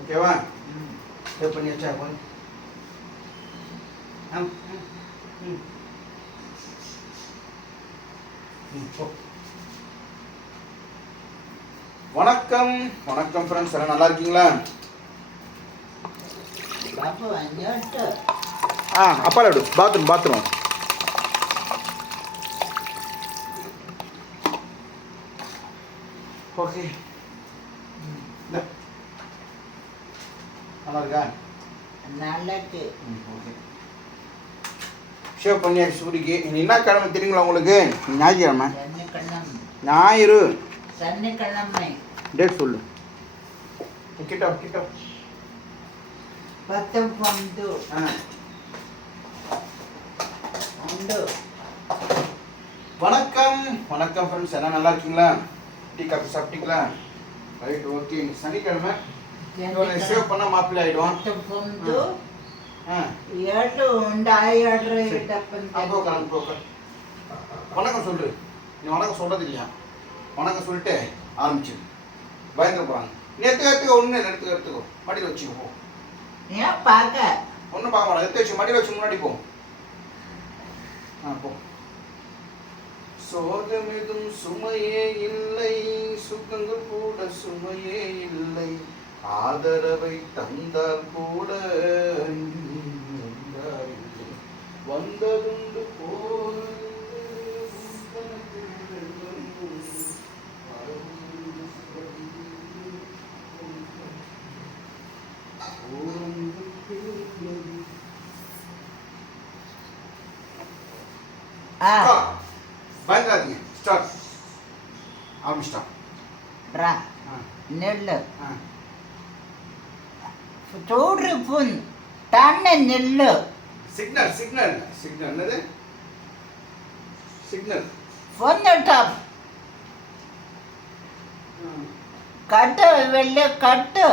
ஓகேவா? சேவ் பண்ணியாச்சா? போய் வணக்கம் வணக்கம் ஃப்ரெண்ட்ஸ், எல்லாம் நல்லா இருக்கீங்களா? அப்பால விடு, பாத்ரூம் ஓகே. நல்லா இருக்கா? நல்லா இருக்கு. ஓகே, ஷேவ் பண்ணியாச்சு. சூரிக்கு என்ன கிழமை தெரியுங்களா உங்களுக்கு? ஞாயிற்றுக்கிழமை, ஞாயிறு, சனிக்கிழமை. டேட் சொல்லு. கிட்ட கிட்ட 19. வணக்கம் வணக்கம் ஃப்ரெண்ட்ஸ், எல்லாம் நல்லா இருக்கீங்களா? டீ காஃபி சாப்பிட்டீங்களா? Right, okay. சனிக்கிழமை சேவ் பண்ணால் மாப்பிள்ளை ஆகிடுவான். வணக்கம் சொல்லு. நீ வணக்கம் சொல்றது இல்லையா? வணக்கம் சொல்லிட்டு ஆரம்பிச்சு பயந்துட போகிறாங்க. நீ எடுத்துக்கோ, ஒன்று எடுத்துக்கோ, மடியில் வச்சுக்கோ. ஏன் பார்க்க ஒன்றும் பார்க்க மாட்டேன். எடுத்து வச்சு மடியில் வச்சு முன்னாடி போ. போ. சோகமெதும் சுமையே இல்லை, சுகங்கள் கூட சுமையே இல்லை, ஆதரவை தந்தால் கூட வந்ததுண்டு போல் பயந்துடாதீங்க. ஸ்டார்ட் ஆரம்பிச்சிட்டான். நெல்லு சூடு புண் தண்ணி நெல்லு. சிக்னல் சிக்னல் சிக்னல் என்னது? சிக்னல் பொண்ணுட்டம் கட்டு வெள்ளை கட்டு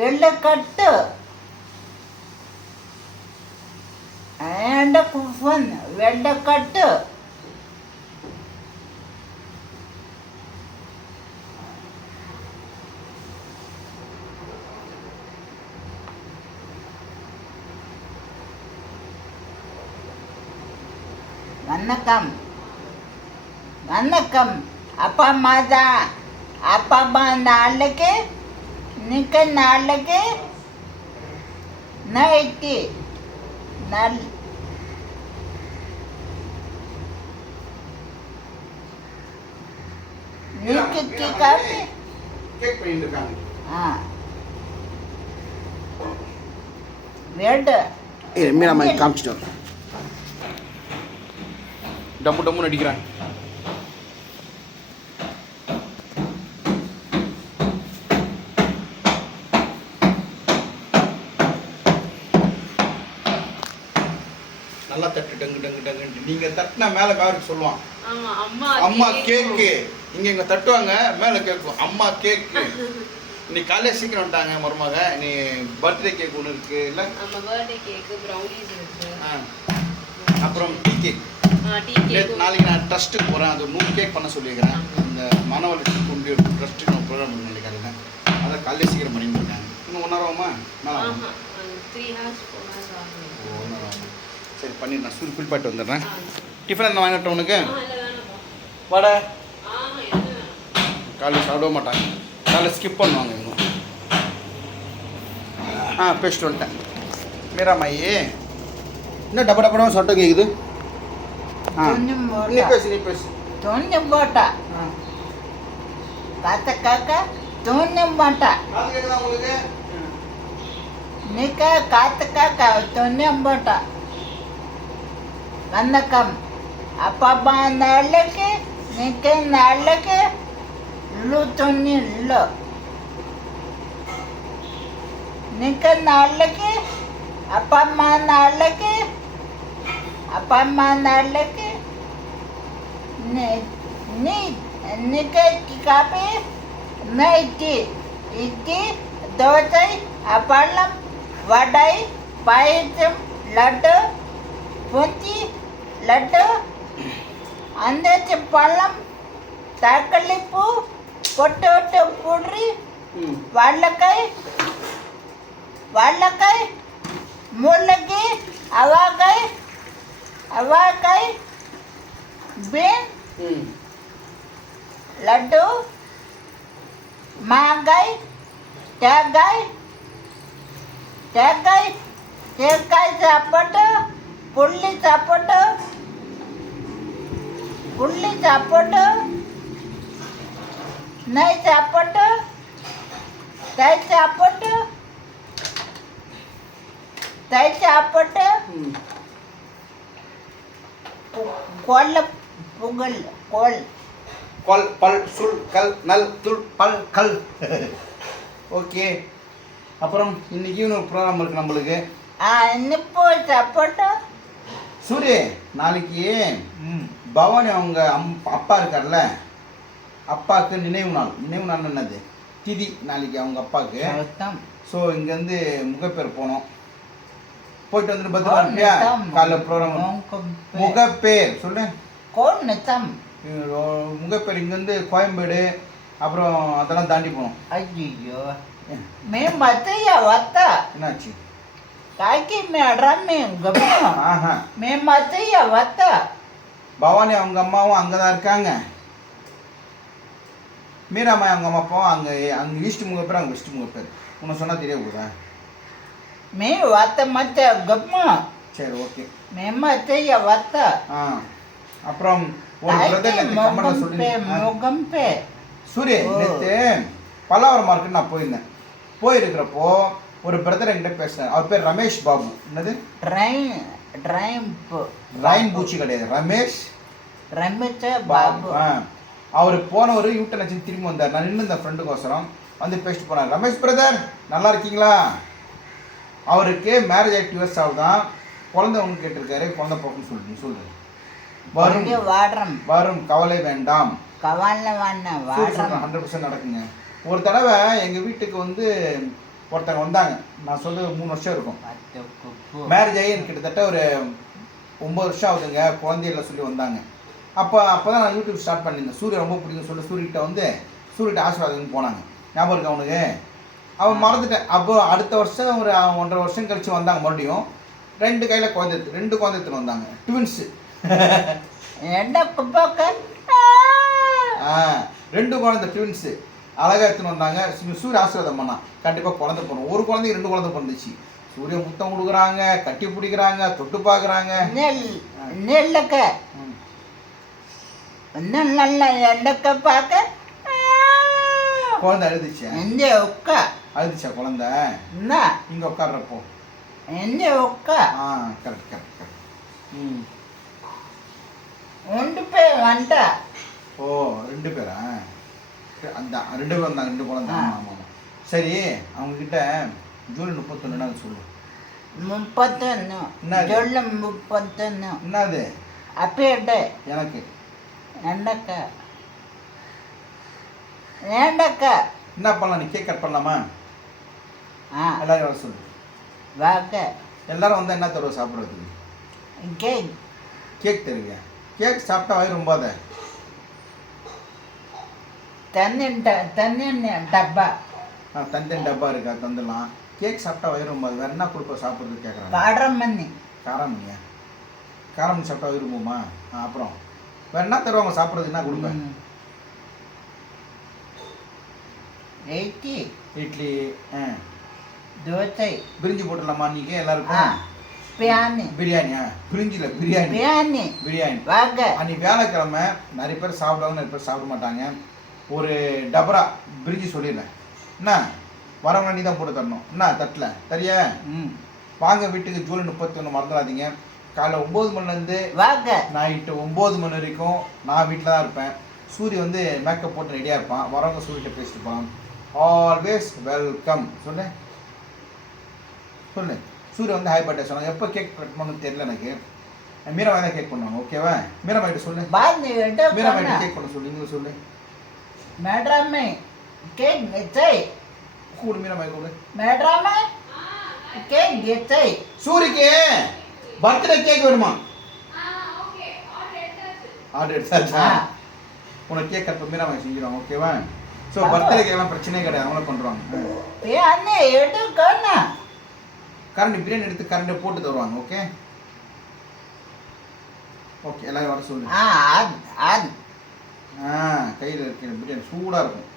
வெள்ளை கட்டு and குஃபன் வெள்ளை கட்டு. வணக்கம் வணக்கம். அப்பா அம்மா தான். அப்பா அம்மா நாளைக்கு நிற்க, நாளைக்கு நைட்டு நல் நிற்க காப்பி கேக் பண்ணிட்டு இருக்காங்க. வேண்டு மீனா மாதிரி காமிச்சிட்டு டம்மு டம்முன்னு அடிக்கிறாங்க. நல்லா தட்டு, டங்கு டங்கு டங்கு. நீங்க தட்டினா மேல காருக்கு சொல்லுவான் அம்மா கேக்கு. இங்க தட்டுவாங்க, மேல கேட்கும் அம்மா கேக்கு. நீ காலையில சீக்கிரம் வந்துட்டாங்க மருமக. நீ பர்த்டே கேக் ஒன்று இருக்கு இல்ல? அப்புறம் டீ கேக். நாளைக்கு நான் ட்ரஸ்ட்டுக்கு போகிறேன். அது 100 கேக் பண்ண சொல்லியிருக்கிறேன். இந்த மனவளர்ச்சி கொண்டு ட்ரஸ்ட்டுக்கு நான் ப்ரோக்ராம் பண்ண நினைக்கிறேன். அதை காலையில் சீக்கிரம் பண்ணிட்டு இருக்காங்க. இன்னும் 1 hour ஆகுமா? 3 hours 4 hours ஆகும். 1 hour ஆகும். சரி, பண்ணி நான் ஸ்கூல் குளிப்பாட்டு வந்துடுறேன். டிஃபன் என்ன வாங்கிட்டேன் உனக்கு? வாடா. காலையில் சாப்பிட மாட்டாங்க, காலையில் ஸ்கிப் பண்ணுவாங்க இவங்க. பேசிட்டு வந்துட்டேன். மீரா மாயி இன்னும் டப்பா டப்பா சட்டம் கேட்குது. நீ பேசு. தொண்ணு போட்டா காத்த காக்கா தொண்ணு போட்டா உங்களுக்கு நிக்க காத்த காக்கா தொண்ணு போட்டா. வணக்கம். அப்பா அம்மா நாளைக்கு நிக்க, நாளைக்கு இல்லு தொண்ணு இல்லை நிக்க, நாளைக்கு அப்பா அம்மா நாளைக்கு நீ நிக்க காப்பி நைட்டி இட்லி தோசை அப்பளம் வடை பாயசம் லட்டு பூந்தி லட்டு அந்தச்சி பழம் தக்காளி பூ పొట్టు పుడ్రి ம் వాళ్ళకాయ ముళ్ళకి అవాకాయ బీన్ ம் లడ్డు మాగాయ తేగాయ చాపట్టు పుల్లి చాపట్టు నెయ్యి చాపట్టు దహి చాపట్టు ம் కోళ్ళ పువ్వులు కోళ్ళు கொல் பல் சுல் கல் நல் துல் பல் கல் ஓகே அப்புறம் இன்னைக்கு ஒரு ப்ரோக்ராம் இருக்கு நம்மளுக்கு నిప్పు చాపట్టు சூரிய நாளைக்கு பவானி அவங்க அப்பா இருக்கார்ல அப்பாவுக்கு நினைவு நாள் என்னது திதி நாளைக்கு அவங்க அப்பாவுக்கு ஸோ இங்கேருந்து முகப்பேர் போனோம் போயிட்டு வந்துட்டு பத்திரமா காலைல ப்ரோக்ராம் முகப்பேர் சொல்லு கோணத்தம் முகப்பேர் இங்கேருந்து கோயம்பேடு அப்புறம் அதெல்லாம் தாண்டி போனோம் ஐயோ మేము అత్తయ్య వత్త என்னாச்சு కాకి మేడం ஆஹா మేము అత్తయ్య వత్త பவானி அவங்க அம்மாவும் அங்கே தான் இருக்காங்க மீராமா அவங்க அம்மா அப்பாவும் அங்கே ஈஸ்ட் முகப்பேர் அங்கே வெஸ்ட் முகப்பேர் உனக்கு சொன்னால் தெரிய போகுதா మీ వత్త మధ్య గమ్మ சரி ஓகே మేము అత్తయ్య వత్త ஆ அப்புறம் ஒரு பிரதர் கமெண்ட்ல சொல்லி முகம்பே சூரிய நேற்று பல்லாவரம் மார்க்கெட் நான் போயிருந்தேன் போயிருக்கிறப்போ ஒரு பிரதர் என்கிட்ட பேசினார் அவர் பேர் ரமேஷ் பாபு என்னது ராயின் பூச்சி கிடையாது ரமேஷ் பாபு அவர் போனவர் யூட்டன் வச்சு திரும்பி வந்தார் நான் நின்று இந்த ஃப்ரெண்டுக்கோசரம் வந்து பேசிட்டு போனார் ரமேஷ் பிரதர் நல்லா இருக்கீங்களா அவருக்கு மேரேஜ் ஆகி 2 இயர்ஸ் ஆகுதான் குழந்தை ஒன்று கேட்டிருக்காரு குழந்தை போக்குன்னு சொல்றேன் வரும் கவலை வேண்டாம் 100% நடக்குங்க ஒரு தடவை எங்கள் வீட்டுக்கு வந்து ஒருத்தங்க வந்தாங்க நான் சொல்ல 3 வருஷம் இருக்கும் மேரேஜ் ஆகி எனக்கு கிட்டத்தட்ட ஒரு 9 வருஷம் ஆகுதுங்க குழந்தையில சொல்லி வந்தாங்க அப்போ தான் நான் யூடியூப் ஸ்டார்ட் பண்ணியிருந்தேன் சூரிய ரொம்ப பிடிக்கும் சொல்லி சூரியகிட்ட வந்து சூரியகிட்ட ஆசீர்வாதம்னு போனாங்க ஞாபகம் இருக்கு அவனுக்கு அவன் மறந்துட்டேன் அப்போ அடுத்த வருஷம் ஒரு 1.5 வருஷம் கழிச்சு வந்தாங்க மறுபடியும் 2 கையில் குழந்தை எடுத்துன்னு வந்தாங்க ட்வின்ஸு 2 குழந்தை ட்வின்ஸு அழகாக எடுத்துன்னு வந்தாங்க சூரிய ஆசீர்வாதம் பண்ணான் கண்டிப்பாக குழந்தை பிறக்கும் ஒரு குழந்தைக்கு 2 குழந்தை பிறந்துச்சு சூரிய முத்தம் கொடுக்குறாங்க கட்டி பிடிக்கிறாங்க தொட்டு பார்க்குறாங்க குழந்தை அழுதுச்சா அழுதுச்சா குழந்தை இங்கே உட்கார்றப்போ கரெக்ட் ம் ஓ 2 பேரா அந்த 2 பேர் வந்தாங்க 2 குழந்தை ஆமாம் சரி அவங்கக்கிட்ட ஜூலை 31 சொல்லு 31 என்னது அப்பேட்டே எனக்கு ஏண்டக்கா என்ன பண்ணலாம் நீ கேக் கட் பண்ணலாமா எல்லாரும் வர சொல்லு எல்லாரும் வந்தால் என்ன தருவ சாப்பிட்றதுக்கு கேக் தருவியா கேக் சாப்பிட்டா வயிறு ரொம்பாத தண்ணி டப்பா தண்ணி டப்பா இருக்கா தந்துடலாம் கேக் சாப்பிட்டா வயிறு ரொம்பாது வேற என்ன கொடுப்ப சாப்பிட்றதுக்கு கேட்குறாங்க காரமணியா காரமணி சாப்பிட்டா வயிறு ரொம்புமா அப்புறம் வேற என்ன தருவாங்க சாப்பிட்றதுக்கு என்ன கொடுப்பேன் இட்லி தோசை பிரிஞ்சி போட்டுடலாமா நீங்க எல்லாருக்கும் பிரியாணியா பிரிஞ்சில பிரியாணி அன்னைக்கு வியாழக்கிழமை நிறைய பேர் சாப்பிடுவாங்க நிறைய பேர் சாப்பிட மாட்டாங்க ஒரு டபரா பிரிஞ்சி சொல்லிடுறேன் என்ன வரவங்க நீ தான் போட்டு தரணும் என்ன தட்டில் சரியா வாங்க வீட்டுக்கு ஜூலை 31 மறந்துடாதீங்க காலைல 9 மணிலேருந்து நைட்டு 9 மணி வரைக்கும் நான் வீட்டில் தான் இருப்பேன் சூரிய வந்து மேக்கப் போட்டு ரெடியாக இருப்பான் வரவங்க சூரியகிட்ட பேசிட்டு போகலாம் ஆல்வேஸ் வெல்கம் சொல்லு சூரிய வந்து ஹாய் பர்த்டே சொன்னாங்க எப்போ கேக் கட் பண்ணணும்னு தெரியல எனக்கு மீராமாய் தான் கேக் பண்ணுவாங்க ஓகேவா மீராமாயிட்ட சொல்லு மீராமாயிட்ட கேக் பண்ண சொல்லு நீங்க சொல்லு மேட்ராமே கேக் நெச்சை கூடு மீராமாய் கூடு மேட்ராமே கேக் நெச்சை சூரிக்கு பர்த்டே கேக் வேணுமா ஆர்டர் எடுத்தாச்சா உனக்கு கேக் கட் பண்ண மீராமாய் செஞ்சிடுவாங்க ஓகேவா ஸோ பர்த்டேக்கு எல்லாம் பிரச்சனையே கிடையாது, அவங்களே பண்ணுறாங்க. பிரியாணி எடுக்கணும். கரண்ட் பிரியாணி எடுத்து கரண்டை போட்டு தருவாங்க. ஓகே ஓகே, எல்லாரும் வர சொல்லு. அது கையில் இருக்கிற பிரியாணி சூடாக இருக்கும்.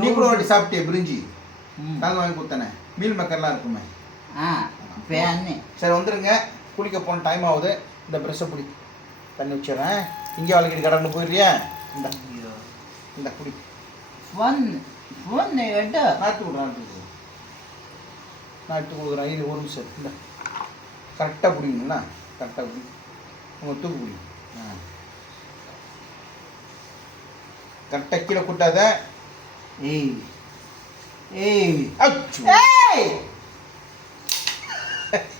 நீ கூட வாட்டி சாப்பிட்டே பிரிஞ்சி நாங்கள் வாங்கி கொடுத்தானே, மீல் மேக்கர்லாம் இருக்குமே. பிரியாணி சரி வந்துடுங்க, குளிக்க போன டைம் ஆகுது. இந்த ப்ரெஷ்ஷை பிடி, தண்ணி வச்சிடறேன். இங்கே வளைக்கிட்டு கடந்து போயிடுறியா? இந்த குடி. ஃபோன் எடு. நாட்டு கொடுக்குறேன். இது ஒரு நிமிஷம். இந்த கரெக்டாக குடிக்கணுங்களா? கரெக்டாக குடி, உங்கள் தூக்கு குடி. கரெக்டாக கீழே கூட்டாத.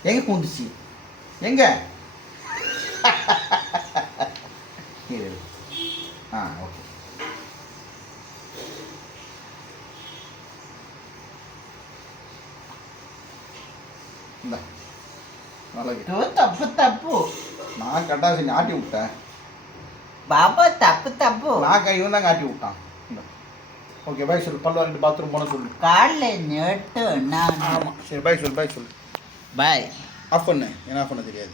எங்கே பூந்துச்சு? எங்க? ஓகே. இந்த தப்பு நான் கட்டாசி ஆட்டி விட்டேன். பாபா தப்பு நான் இவன் தாங்க ஆட்டி விட்டான். ஓகே பாய் சொல்லு. பல்லு வாங்கிட்டு பாத்ரூம் போன சொல்லு. காலைல நெட்டு நான். ஆமாம் சரி பாய் சொல்லு. பாய். ஆஃப் பண்ணு, ஏன்னா ஆஃப் பண்ண தெரியாது.